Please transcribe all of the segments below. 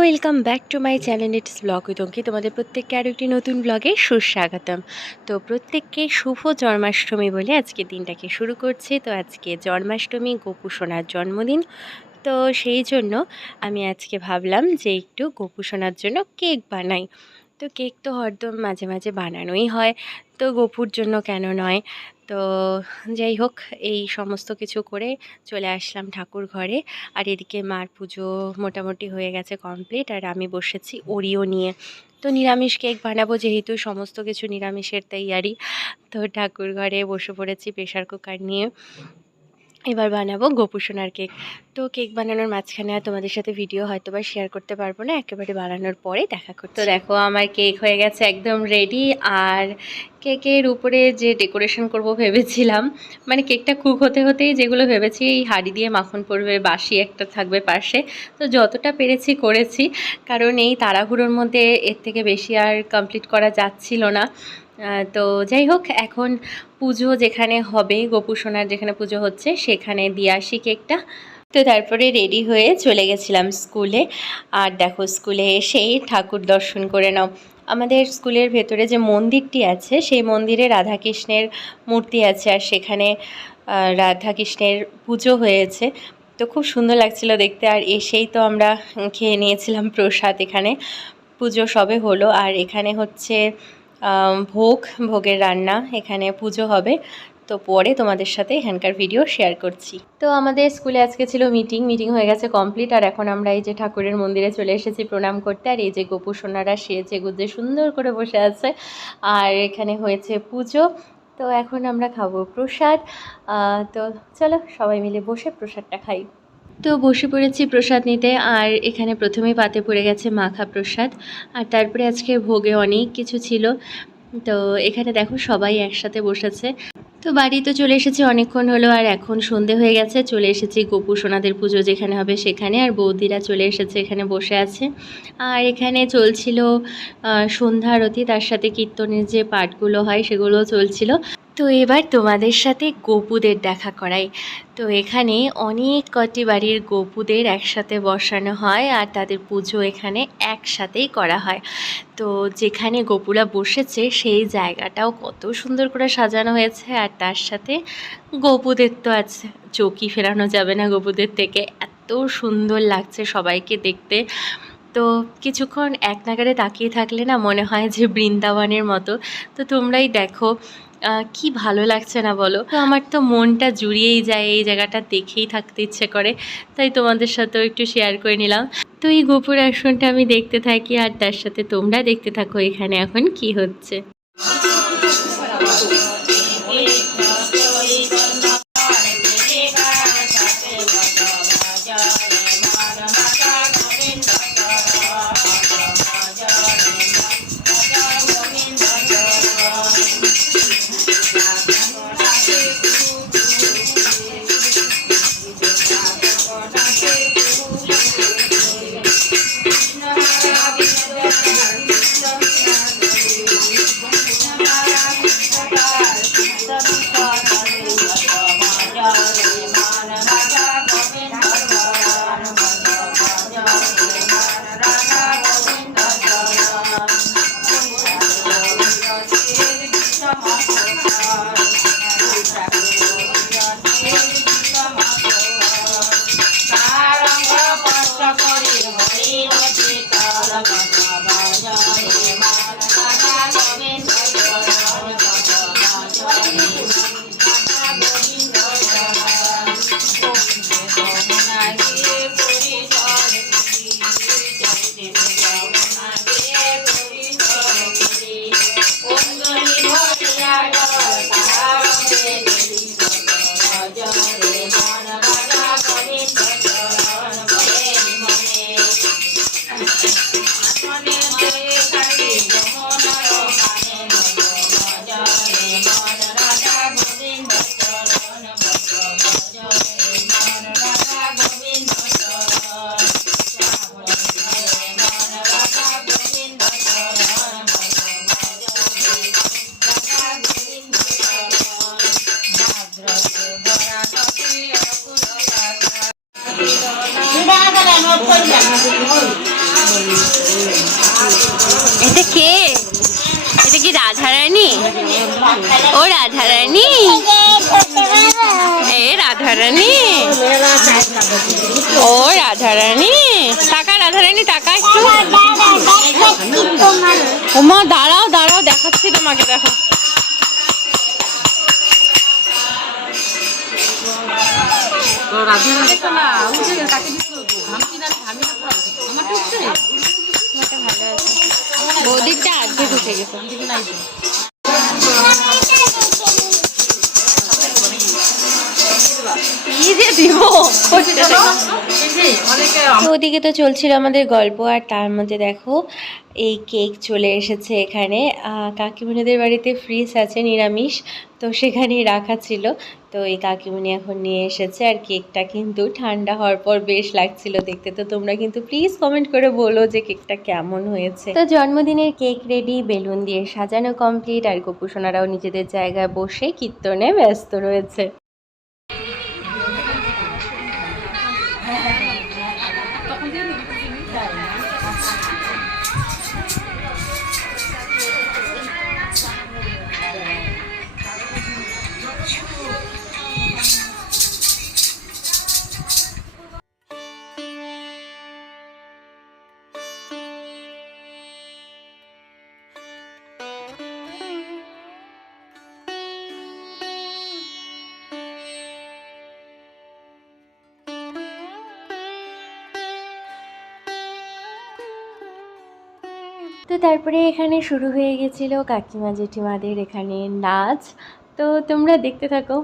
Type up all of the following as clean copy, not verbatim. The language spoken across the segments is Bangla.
Welcome back to my channel it's blog with Anki. তোমাদের প্রত্যেককে আরও একটি নতুন ব্লগে সুস্বাগতম। তো প্রত্যেককে শুভ জন্মাষ্টমী বলে আজকে দিনটাকে শুরু করছি। তো আজকে জন্মাষ্টমী, গোপু সোনার জন্মদিন। তো সেই জন্য আমি আজকে ভাবলাম যে একটু গোপু সোনার জন্য কেক বানাই। তো কেক তো হরদম মাঝে মাঝে বানানোই হয়, তো গোপুর জন্য কেন নয়। তো যাই হোক, এই সমস্ত কিছু করে চলে আসলাম ঠাকুর ঘরে। আর এদিকে মার পুজো মোটামুটি হয়ে গেছে কমপ্লিট, আর আমি বসেছি ওরিও নিয়ে। তো নিরামিষ কেক বানাবো, যেহেতু সমস্ত কিছু নিরামিষের তৈয়ারি। তো ঠাকুর ঘরে বসে পড়েছি প্রেশার কুকার নিয়ে, এবার বানাবো গোপু সোনার কেক। তো কেক বানানোর মাঝখানে আর তোমাদের সাথে ভিডিও হয়তো বা শেয়ার করতে পারবো না, একেবারে বানানোর পরে দেখা করতে। তো দেখো, আমার কেক হয়ে গেছে একদম রেডি। আর কেকের উপরে যে ডেকোরেশন করব ভেবেছিলাম, মানে কেকটা কুক হতে হতেই যেগুলো ভেবেছি, এই হাঁড়ি দিয়ে মাখন পড়বে, বাসি একটা থাকবে পাশে। তো যতটা পেরেছি করেছি, কারণ এই তাড়াহুড়োর মধ্যে এর থেকে বেশি আর কমপ্লিট করা যাচ্ছিল না। তো যাই হোক, এখন পুজো যেখানে হবে, গোপু সোনার যেখানে পুজো হচ্ছে, সেখানে দিয়ে আসি কেকটা। তো তারপরে রেডি হয়ে চলে গেছিলাম স্কুলে। আর দেখো, স্কুলে এসেই ঠাকুর দর্শন করে নাও। আমাদের স্কুলের ভেতরে যে মন্দিরটি আছে, সেই মন্দিরে রাধাকৃষ্ণের মূর্তি আছে, আর সেখানে রাধাকৃষ্ণের পুজো হয়েছে। তো খুব সুন্দর লাগছিল দেখতে। আর এসেই তো আমরা খেয়ে নিয়েছিলাম প্রসাদ। এখানে পুজো সবে হলো, আর এখানে হচ্ছে ভোগের রান্না, এখানে পুজো হবে। তো পরে তোমাদের সাথে এখানকার ভিডিও শেয়ার করছি। তো আমাদের স্কুলে আজকে ছিল মিটিং হয়ে গেছে কমপ্লিট। আর এখন আমরা এই যে ঠাকুরের মন্দিরে চলে এসেছি প্রণাম করতে। আর এই যে গোপু সোনারা সেজে গুজে সুন্দর করে বসে আছে, আর এখানে হয়েছে পুজো। তো এখন আমরা খাবো প্রসাদ। তো চলো সবাই মিলে বসে প্রসাদটা খাই। তো বসে পড়েছি প্রসাদ নিতে। আর এখানে প্রথমেই পাতে পড়ে গেছে মাখা প্রসাদ, আর তারপরে আজকে ভোগে অনেক কিছু ছিল। তো এখানে দেখো সবাই একসাথে বসেছে। তো বাড়ি তো চলে এসেছি অনেকক্ষণ হলো, আর এখন সন্ধে হয়ে গেছে। চলে এসেছি গোপু সোনাদের পুজো যেখানে হবে সেখানে, আর বৌদিরা চলে এসেছে এখানে বসে আছে। আর এখানে চলছিল সন্ধ্যা আরতি, তার সাথে কীর্তনের যে পাঠগুলো হয় সেগুলো চলছিল। তো এবার তোমাদের সাথে গোপুদের দেখা করাই। তো এখানে অনেক কটি বাড়ির গোপুদের একসাথে বসানো হয়, আর তাদের পুজো এখানে একসাথেই করা হয়। তো যেখানে গোপুরা বসেছে সেই জায়গাটাও কত সুন্দর করে সাজানো হয়েছে, আর তার সাথে গোপুদের তো আছে, চোখই ফেরানো যাবে না গোপুদের থেকে। এত সুন্দর লাগছে সবাইকে দেখতে। তো কিছুক্ষণ এক নাগাড়ে তাকিয়ে থাকলে না মনে হয় যে বৃন্দাবনের মতো। তো তোমরাই দেখো কি ভালো লাগছে না বলো। তো আমার তো মনটা জুড়িয়েই যায়, এই জায়গাটা দেখেই থাকতে ইচ্ছে করে। তাই তোমাদের সাথেও একটু শেয়ার করে নিলাম। তো এই গোপুর আসনটা আমি দেখতে থাকি, আর তার সাথে তোমরা দেখতে থাকো এখানে এখন কি হচ্ছে। ও রাধারানী, এ রাধারানী, ও রাধারানী, টাকা রাধারানী, টাকা একটু। ওমা দাঁড়াও দাঁড়াও, দেখাচ্ছি তোমাকে, দেখো। ওদিকটা আর্ধেক উঠে গেছে। ওদিকে তো চলছিল আমাদের গল্প, আর তার মধ্যে দেখো এই কেক চলে এসেছে এখানে। কাকিমণিদের বাড়িতে ফ্রিজ আছে নিরামিষ, তো সেখানেই রাখা ছিল। তো এই কাকিমণি এখন নিয়ে এসেছে, আর কেকটা কিন্তু ঠান্ডা হওয়ার পর বেশ লাগছিল দেখতে। তো তোমরা কিন্তু প্লিজ কমেন্ট করে বলো যে কেকটা কেমন হয়েছে। তো জন্মদিনের কেক রেডি, বেলুন দিয়ে সাজানো কমপ্লিট, আর গোপুসোনারাও নিজেদের জায়গায় বসে কীর্তনে ব্যস্ত রয়েছে। তো তারপরে এখানে শুরু হয়ে গেছিল কাকিমা জেঠিমাদের এখানে নাচ। তো তোমরা দেখতে থাকো।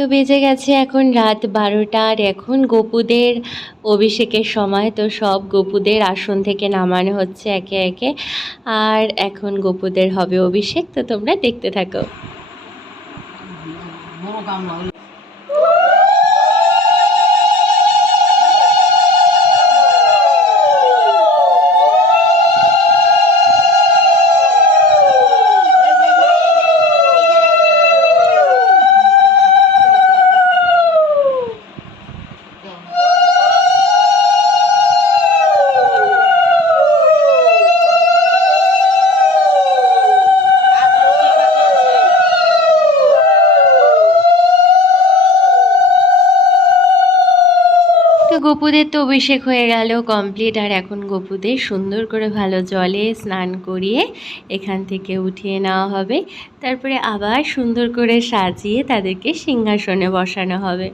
তো বেজে গেছে এখন রাত 12টা, আর এখন গোপুদের অভিষেকের সময়। তো সব গোপুদের আসন থেকে নামানো হচ্ছে একে একে, আর এখন গোপুদের হবে অভিষেক। তো তোমরা দেখতে থাকো। গোপুদের তো অভিষেক হয়ে গেল কমপ্লিট, আর এখন গোপুদের সুন্দর করে ভালো জলে স্নান করিয়ে এখান থেকে উঠিয়ে নেওয়া হবে। তারপরে আবার সুন্দর করে সাজিয়ে তাদেরকে সিংহাসনে বসানো হবে।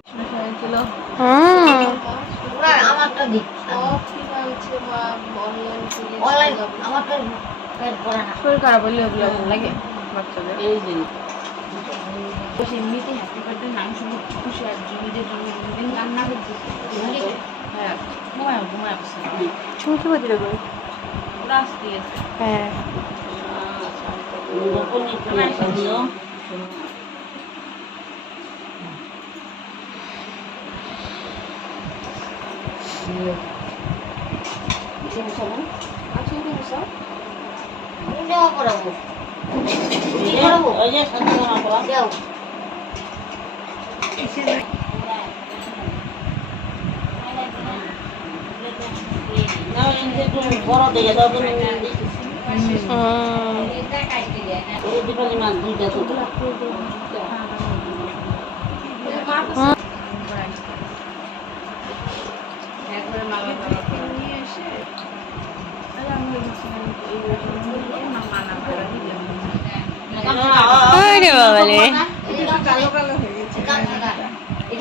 চুমকি বদি দেবো, হ্যাঁ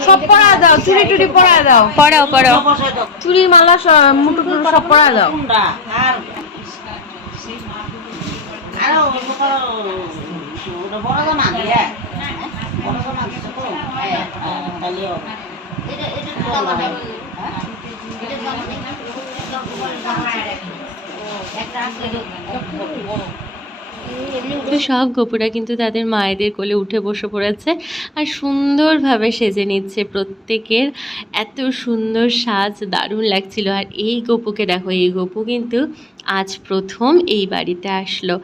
সব পড়া দাও, চুড়ি টুড়ি পড়া দাও, পড়াও পড়াও, চুড়ি মালা মুটু টুটু সব পড়া দাও। তো সব গোপুরা কিন্তু তাদের মায়েদের কোলে উঠে বসে পড়েছে আর সুন্দরভাবে সেজে নিচ্ছে। প্রত্যেকের এত সুন্দর সাজ, দারুণ লাগছিল। আর এই গোপুকে দেখো, এই গোপু কিন্তু আজ প্রথম এই বাড়িতে আসলো।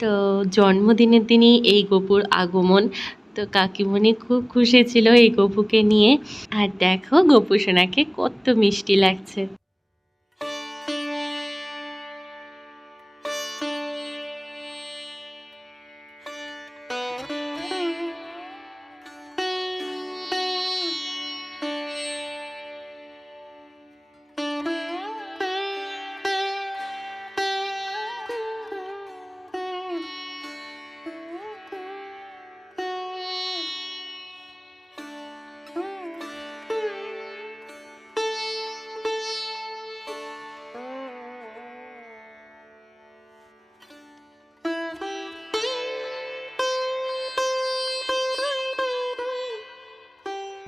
তো জন্মদিনের দিনই এই গোপুর আগমন। তো কাকিমণি খুব খুশি ছিল এই গোপুকে নিয়ে। আর দেখো গোপু সোনাকে কত মিষ্টি লাগছে।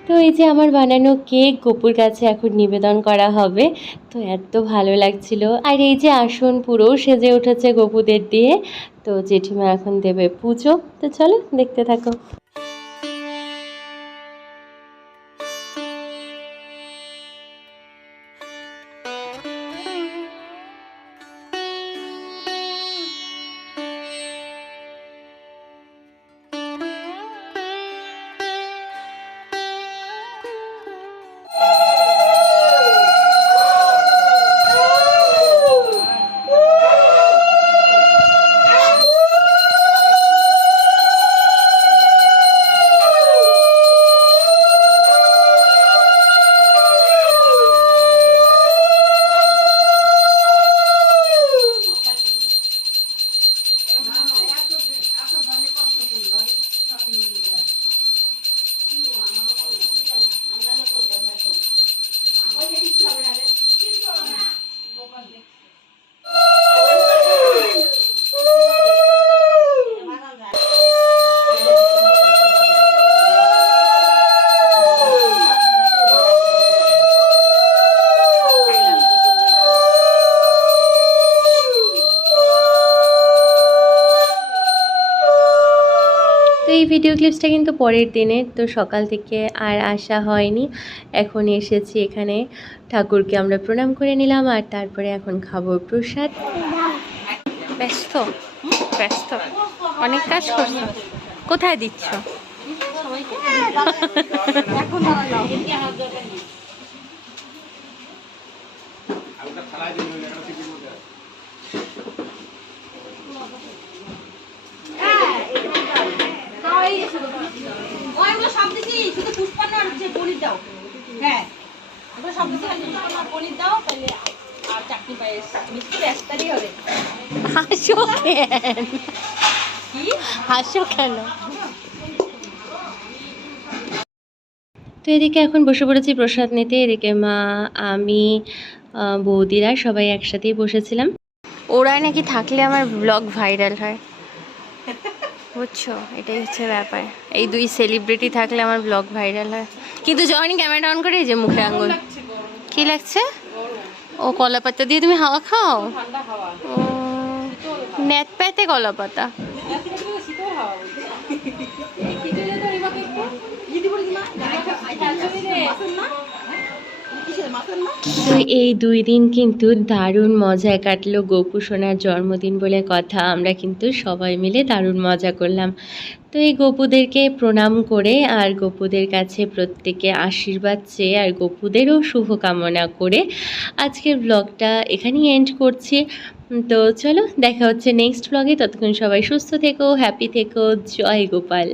তো এই যে আমার বানানো কেক গোপুর কাছে এখন নিবেদন করা হবে। তো এত ভালো লাগছিল। আর এই যে আসন পুরো সেজে উঠেছে গোপুদের দিয়ে। তো জেঠিমা এখন দেবে পুজো। তো চলো দেখতে থাকো। এই ভিডিও ক্লিপসটা কিন্তু পরের দিনের। তো সকাল থেকে আর আসা হয়নি, এখন এসেছি এখানে। ঠাকুরকে আমরা প্রণাম করে নিলাম আর তারপরে এখন খাবো প্রসাদ। ব্যস্ত ব্যস্ত অনেক কাজ করছো, কোথায় দিচ্ছ? হাসো কেন, হাসো কেন? তো এদিকে এখন বসে পড়েছি প্রসাদ নিতে। এদিকে মা, আমি, বৌদিরা সবাই একসাথেই বসেছিলাম। ওরা নাকি থাকলে আমার ব্লগ ভাইরাল হয়, বুঝছো? এটাই হচ্ছে ব্যাপার। এই দুই সেলিব্রিটি থাকলে আমার ব্লগ ভাইরাল হয়। কিন্তু যখনই ক্যামেরা অন করে, এই যে মুখে আঙুল, কি লাগছে? ও কলা পাতা দিয়ে তুমি হাওয়া খাও? ও ন্যাত প্যাতে কলা পাতা। তো এই 2 দিন কিন্তু দারুণ মজায় কাটলো। গোপু সোনার জন্মদিন বলে কথা, আমরা কিন্তু সবাই মিলে দারুণ মজা করলাম। তো এই গপুদেরকে প্রণাম করে আর গপুদের কাছে প্রত্যেকে আশীর্বাদ চেয়ে আর গপুদেরও শুভকামনা করে আজকের ব্লগটা এখানেই এন্ড করছি। তো চলো দেখা হচ্ছে নেক্সট ব্লগে। ততক্ষণ সবাই সুস্থ থেকো, হ্যাপি থেকো। জয় গোপাল।